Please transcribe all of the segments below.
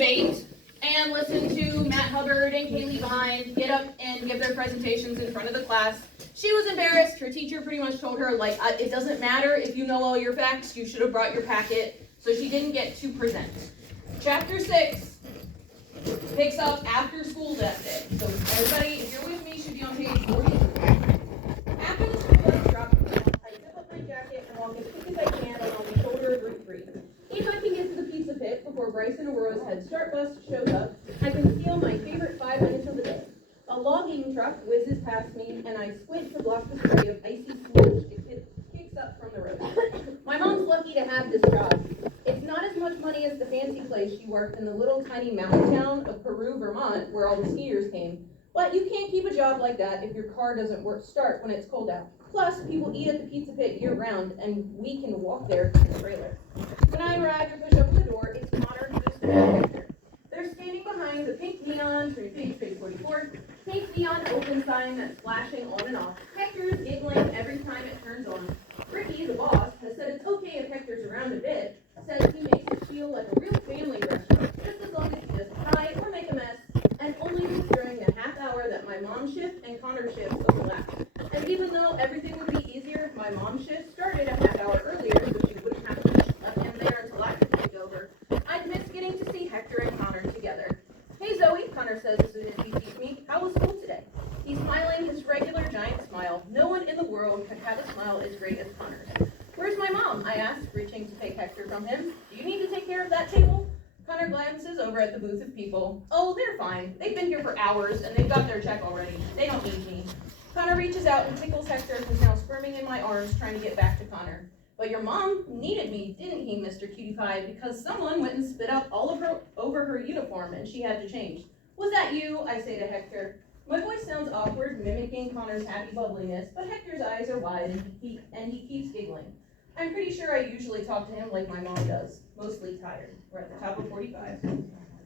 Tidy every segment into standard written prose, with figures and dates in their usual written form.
debate and listen to Matt Hubbard and Kaylee Vine get up and give their presentations in front of the class. She was embarrassed. Her teacher pretty much told her, like, it doesn't matter if you know all your facts, you should have brought your packet, so she didn't get to present. Chapter 6 picks up after school that day. So everybody, if you're with me, should be on page 42. After the school bus drops me off, I zip up my jacket and walk as quick as I can along the shoulder of Route 3. If I can get to the pizza pit before Bryce and Aurora's Head Start bus shows up, I can steal my favorite 5 minutes of the day. A logging truck whizzes past me, and I squint to block the spray of icy slush it kicks up from the road. My mom's lucky to have this job. It's not as much money as the fancy place she worked in the little tiny mountain town of Peru, Vermont, where all the skiers came. But you can't keep a job like that if your car doesn't start when it's cold out. Plus, people eat at the pizza pit year-round, and we can walk there in a trailer. When I arrive and push open the door, it's Connor, who's the Hector. They're standing behind the pink neon, page 44, pink neon open sign that's flashing on and off. Hector's giggling every time it turns on. Ricky, the boss, has said it's okay if Hector's around a bit, says he makes it feel like a real family restaurant, just as long as he doesn't cry or make a mess, and only during the half hour that my mom's shift and Connor's shift overlap. And even though everything would be easier if my mom's shift started a half hour earlier, so she wouldn't have to be left in there until I could take over, I'd miss getting to see Hector and Connor together. Hey Zoe, Connor says as soon as he sees me, how was school today? He's smiling his regular giant smile. No one in the world could have a smile as great as Connor's. Where's my mom? I asked, reaching to take Hector from him. Do you need to take care of that table? Connor glances over at the booth of people. Oh, they're fine. They've been here for hours, and they've got their check already. They don't need me. Connor reaches out and tickles Hector, who's now squirming in my arms, trying to get back to Connor. But your mom needed me, didn't he, Mr. Cutie Pie, because someone went and spit up all over her uniform, and she had to change. Was that you? I say to Hector. My voice sounds awkward, mimicking Connor's happy bubbliness, but Hector's eyes are wide, and he keeps giggling. I'm pretty sure I usually talk to him like my mom does, mostly tired. We're at the top of 45.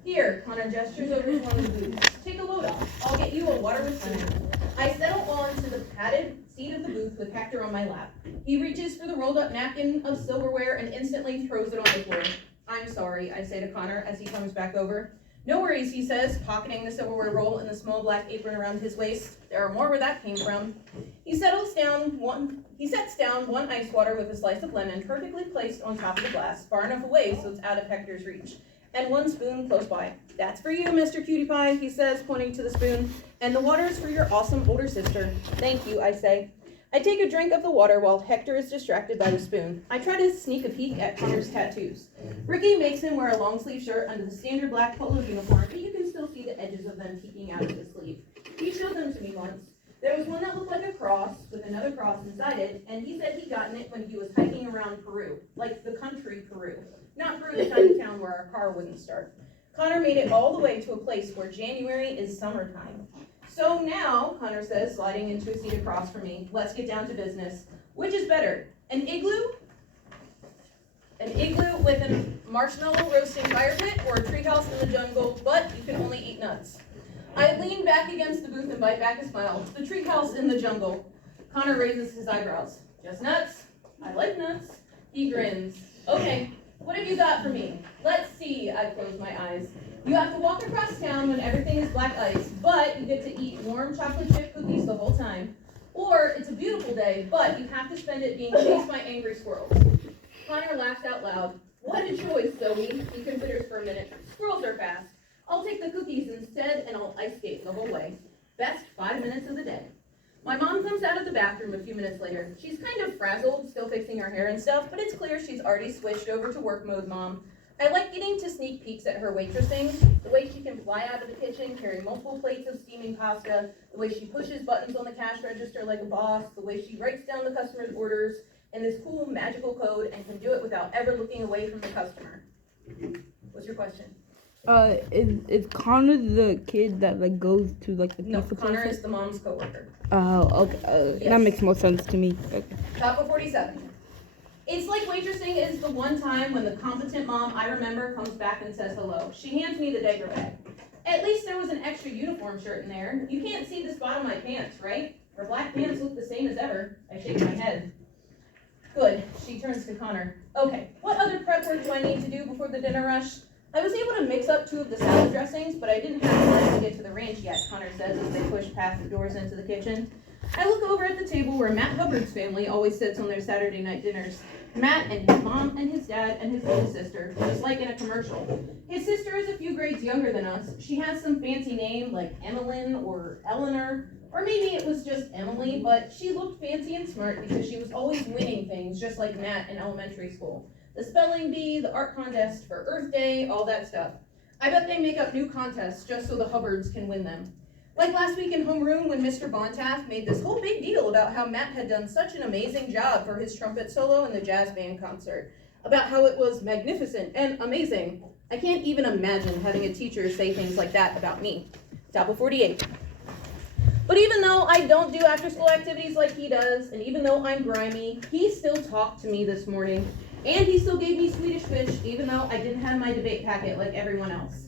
Here, Connor gestures over to one of the booths. Take a load off. I'll get you a water with lemon. I settle onto the padded seat of the booth with Hector on my lap. He reaches for the rolled up napkin of silverware and instantly throws it on the floor. I'm sorry, I say to Connor as he comes back over. No worries, he says, pocketing the silverware roll in the small black apron around his waist. There are more where that came from. He sets down one ice water with a slice of lemon perfectly placed on top of the glass, far enough away so it's out of Hector's reach, and one spoon close by. That's for you, Mr. Cutie Pie, he says, pointing to the spoon, and the water's for your awesome older sister. Thank you, I say. I take a drink of the water while Hector is distracted by the spoon. I try to sneak a peek at Connor's tattoos. Ricky makes him wear a long-sleeve shirt under the standard black polo uniform, but you can still see the edges of them peeking out of his sleeve. He showed them to me once. There was one that looked like a cross with another cross inside it, and he said he'd gotten it when he was hiking around Peru, like the country Peru, not Peru, the tiny town where our car wouldn't start. Connor made it all the way to a place where January is summertime. So now, Connor says, sliding into a seat across from me, let's get down to business. Which is better, an igloo? An igloo with a marshmallow roasting fire pit, or a treehouse in the jungle, but you can only eat nuts? I lean back against the booth and bite back a smile. The treehouse in the jungle. Connor raises his eyebrows. Just nuts? I like nuts. He grins. Okay, what have you got for me? Let's see, I close my eyes. You have to walk across town when everything is black ice, but you get to eat warm chocolate chip cookies the whole time. Or it's a beautiful day, but you have to spend it being chased by angry squirrels. Connor laughs out loud. What a choice, Zoe. He considers for a minute. Squirrels are fast. I'll take the cookies instead, and I'll ice skate the whole way. Best 5 minutes of the day. My mom comes out of the bathroom a few minutes later. She's kind of frazzled, still fixing her hair and stuff, but it's clear she's already switched over to work mode mom. I like getting to sneak peeks at her waitressing, the way she can fly out of the kitchen, carry multiple plates of steaming pasta, the way she pushes buttons on the cash register like a boss, the way she writes down the customer's orders in this cool magical code and can do it without ever looking away from the customer. What's your question? Is Connor the kid that like goes to like the pizza place? No, Connor is the mom's coworker. Oh, okay. Yes. That makes more sense to me. Okay. Top of 47. It's like waitressing is the one time when the competent mom I remember comes back and says hello. She hands me the diaper bag. At least there was an extra uniform shirt in there. You can't see the spot on my pants, right? Her black pants look the same as ever. I shake my head. Good. She turns to Connor. Okay, what other prep work do I need to do before the dinner rush? I was able to mix up 2 of the salad dressings, but I didn't have time to get to the ranch yet, Connor says as they push past the doors into the kitchen. I look over at the table where Matt Hubbard's family always sits on their Saturday night dinners. Matt and his mom and his dad and his little sister, just like in a commercial. His sister is a few grades younger than us. She has some fancy name like Emmeline or Eleanor, or maybe it was just Emily, but she looked fancy and smart because she was always winning things just like Matt in elementary school. The spelling bee, the art contest for Earth Day, all that stuff. I bet they make up new contests just so the Hubbards can win them. Like last week in homeroom when Mr. Bontaff made this whole big deal about how Matt had done such an amazing job for his trumpet solo in the jazz band concert, about how it was magnificent and amazing. I can't even imagine having a teacher say things like that about me. Top of 48. But even though I don't do after-school activities like he does, and even though I'm grimy, he still talked to me this morning, and he still gave me Swedish fish, even though I didn't have my debate packet like everyone else.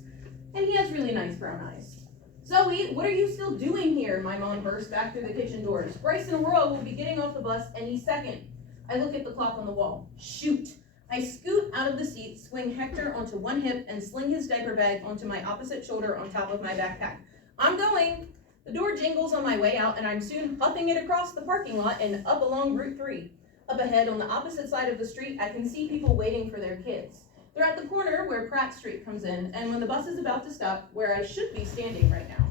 And he has really nice brown eyes. Zoe, what are you still doing here? My mom burst back through the kitchen doors. Bryce and Aurora will be getting off the bus any second. I look at the clock on the wall. Shoot. I scoot out of the seat, swing Hector onto one hip, and sling his diaper bag onto my opposite shoulder on top of my backpack. I'm going. The door jingles on my way out, and I'm soon huffing it across the parking lot and up along Route 3. Up ahead, on the opposite side of the street, I can see people waiting for their kids. They're at the corner where Pratt Street comes in, and when the bus is about to stop, where I should be standing right now.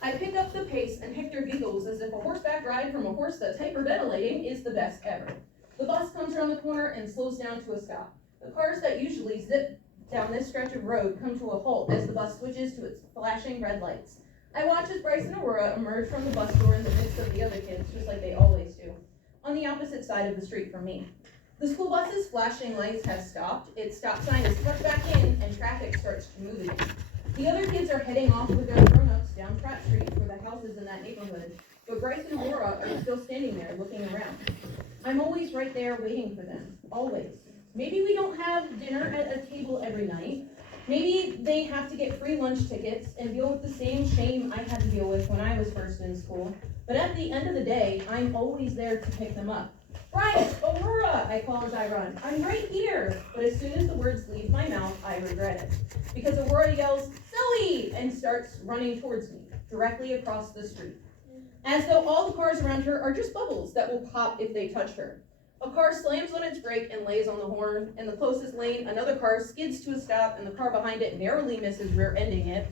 I pick up the pace, and Hector giggles as if a horseback ride from a horse that's hyperventilating is the best ever. The bus comes around the corner and slows down to a stop. The cars that usually zip down this stretch of road come to a halt as the bus switches to its flashing red lights. I watch as Bryce and Aurora emerge from the bus door in the midst of the other kids, just like they always do, on the opposite side of the street from me. The school bus's flashing lights have stopped, its stop sign is tucked back in, and traffic starts to move again. The other kids are heading off with their grown-ups down Pratt Street for the houses in that neighborhood, but Bryce and Aurora are still standing there looking around. I'm always right there waiting for them, always. Maybe we don't have dinner at a table every night. Maybe they have to get free lunch tickets and deal with the same shame I had to deal with when I was first in school. But at the end of the day, I'm always there to pick them up. Bryce, Aurora, I call as I run. I'm right here. But as soon as the words leave my mouth, I regret it. Because Aurora yells, Zoe, and starts running towards me, directly across the street. As though all the cars around her are just bubbles that will pop if they touch her. A car slams on its brake and lays on the horn. In the closest lane, another car skids to a stop, and the car behind it narrowly misses rear-ending it.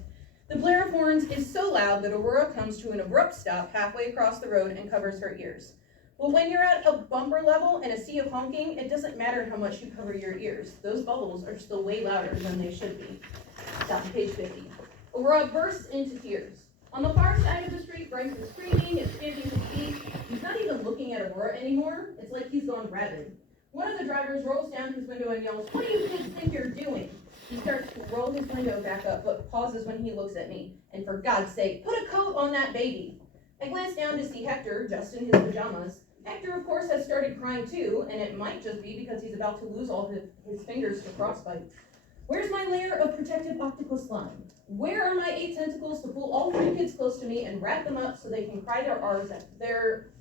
The blare of horns is so loud that Aurora comes to an abrupt stop halfway across the road and covers her ears. But when you're at a bumper level in a sea of honking, it doesn't matter how much you cover your ears. Those bubbles are still way louder than they should be. Stop to page 50. Aurora bursts into tears. On the far side of the street, Bryce is screaming and stamping his feet. He's not even looking at Aurora anymore. It's like he's gone rabid. One of the drivers rolls down his window and yells, "What do you kids think you're doing?" He starts to roll his window back up, but pauses when he looks at me. And for God's sake, put a coat on that baby. I glance down to see Hector, just in his pajamas. Hector, of course, has started crying too, and it might just be because he's about to lose all his fingers to frostbite. Where's my layer of protective optical slime? Where are my 8 tentacles to pull all 3 kids close to me and wrap them up so they can cry their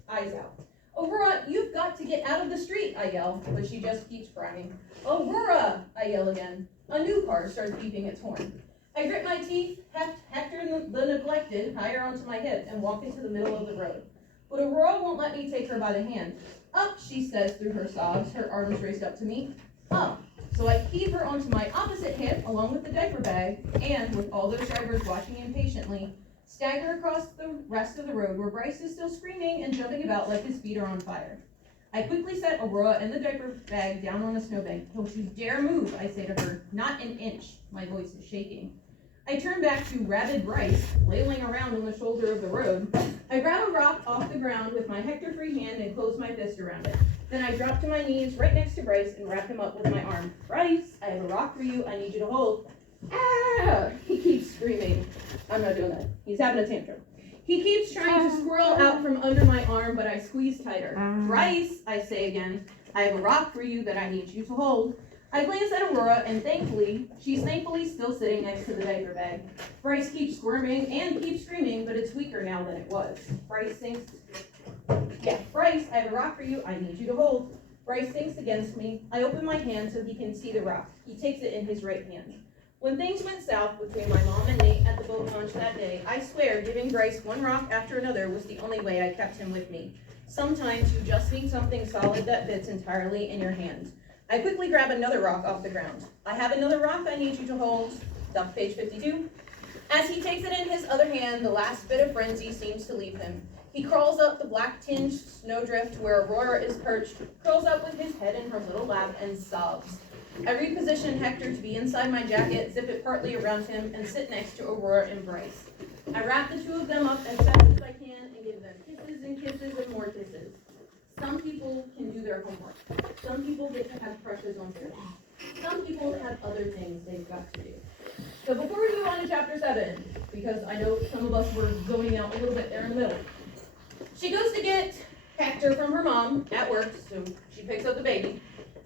eyes out? Aurora, you've got to get out of the street, I yell, but she just keeps crying. Aurora, I yell again. A new car starts beeping its horn. I grit my teeth, heft Hector the neglected higher onto my hip, and walk into the middle of the road. But Aurora won't let me take her by the hand. Up, she says through her sobs, her arms raised up to me. Up. So I heave her onto my opposite hip, along with the diaper bag, and, with all those drivers watching impatiently, stagger across the rest of the road where Bryce is still screaming and jumping about like his feet are on fire. I quickly set Aurora and the diaper bag down on the snowbank. Don't you dare move, I say to her. Not an inch. My voice is shaking. I turn back to rabid Bryce, flailing around on the shoulder of the road. I grab a rock off the ground with my Hector-free hand and close my fist around it. Then I drop to my knees right next to Bryce and wrap him up with my arm. Bryce, I have a rock for you. I need you to hold. Ah! He keeps screaming. I'm not doing that. He's having a tantrum. He keeps trying to squirrel out from under my arm, but I squeeze tighter. Bryce, I say again, I have a rock for you that I need you to hold. I glance at Aurora, and she's thankfully still sitting next to the diaper bag. Bryce keeps squirming and keeps screaming, but it's weaker now than it was. Bryce, I have a rock for you. I need you to hold. Bryce sinks against me. I open my hand so he can see the rock. He takes it in his right hand. When things went south between my mom and Nate at the boat launch that day, I swear giving Bryce one rock after another was the only way I kept him with me. Sometimes you just need something solid that fits entirely in your hand. I quickly grab another rock off the ground. I have another rock I need you to hold. Stop to page 52. As he takes it in his other hand, the last bit of frenzy seems to leave him. He crawls up the black-tinged snowdrift where Aurora is perched, curls up with his head in her little lap, and sobs. I reposition Hector to be inside my jacket, zip it partly around him, and sit next to Aurora and Bryce. I wrap the two of them up as fast as I can and give them kisses and kisses and more kisses. Some people can do their homework. Some people get to have crushes on girls. Some people have other things they've got to do. So before we move on to chapter 7, because I know some of us were zoning out a little bit there in the middle, she goes to get Hector from her mom at work, so she picks up the baby,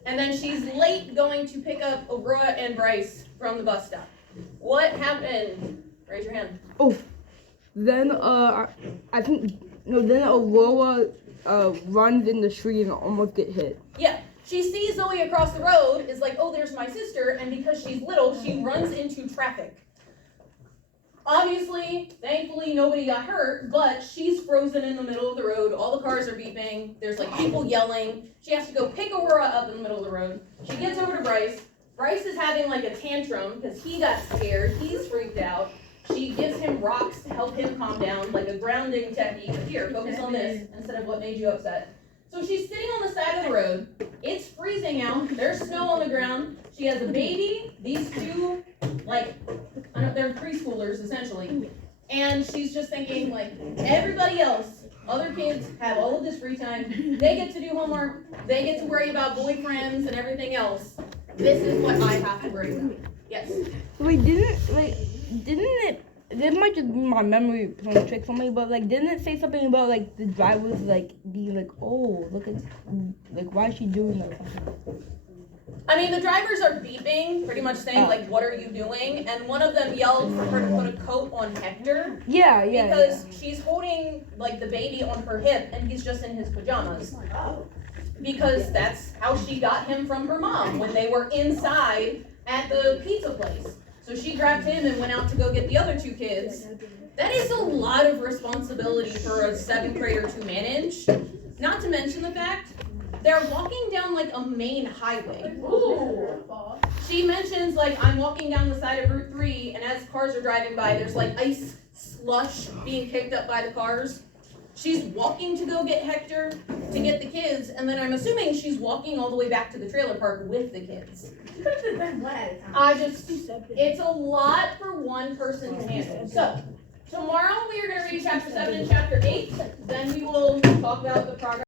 and then she's late going to pick up Aurora and Bryce from the bus stop. What happened? Raise your hand. Oh, then I think no. Then Aurora runs in the street and almost get hit. Yeah, she sees Zoe across the road, is like, oh, there's my sister, and because she's little, she runs into traffic. Obviously, thankfully, nobody got hurt, but she's frozen in the middle of the road. All the cars are beeping. There's like people yelling. She has to go pick Aurora up in the middle of the road. She gets over to Bryce. Bryce is having like a tantrum because he got scared. He's freaked out. She gives him rocks to help him calm down, like a grounding technique. Here, focus on this instead of what made you upset. So she's sitting on the side of the road. It's freezing out. There's snow on the ground. She has a baby. These two, like, they're preschoolers essentially. And she's just thinking, like, everybody else, other kids have all of this free time. They get to do homework. They get to worry about boyfriends and everything else. This is what I have to worry about. Yes. Wait, didn't it? This might just be my memory playing tricks on me, but like, didn't it say something about like the drivers like being like, oh, look at, like, why is she doing that? I mean, the drivers are beeping, pretty much saying, like, what are you doing? And one of them yelled for her to put a coat on Hector. Yeah. Because she's holding, like, the baby on her hip, and he's just in his pajamas. Because that's how she got him from her mom when they were inside at the pizza place. So she grabbed him and went out to go get the other two kids. That is a lot of responsibility for a 7th grader to manage. Not to mention the fact they're walking down like a main highway. Ooh. She mentions like, I'm walking down the side of Route 3 and as cars are driving by, there's like ice slush being kicked up by the cars. She's walking to go get Hector to get the kids, and then I'm assuming she's walking all the way back to the trailer park with the kids. It's a lot for one person to handle. So, tomorrow we are going to read chapter 7 and chapter 8. Then we will talk about the progress.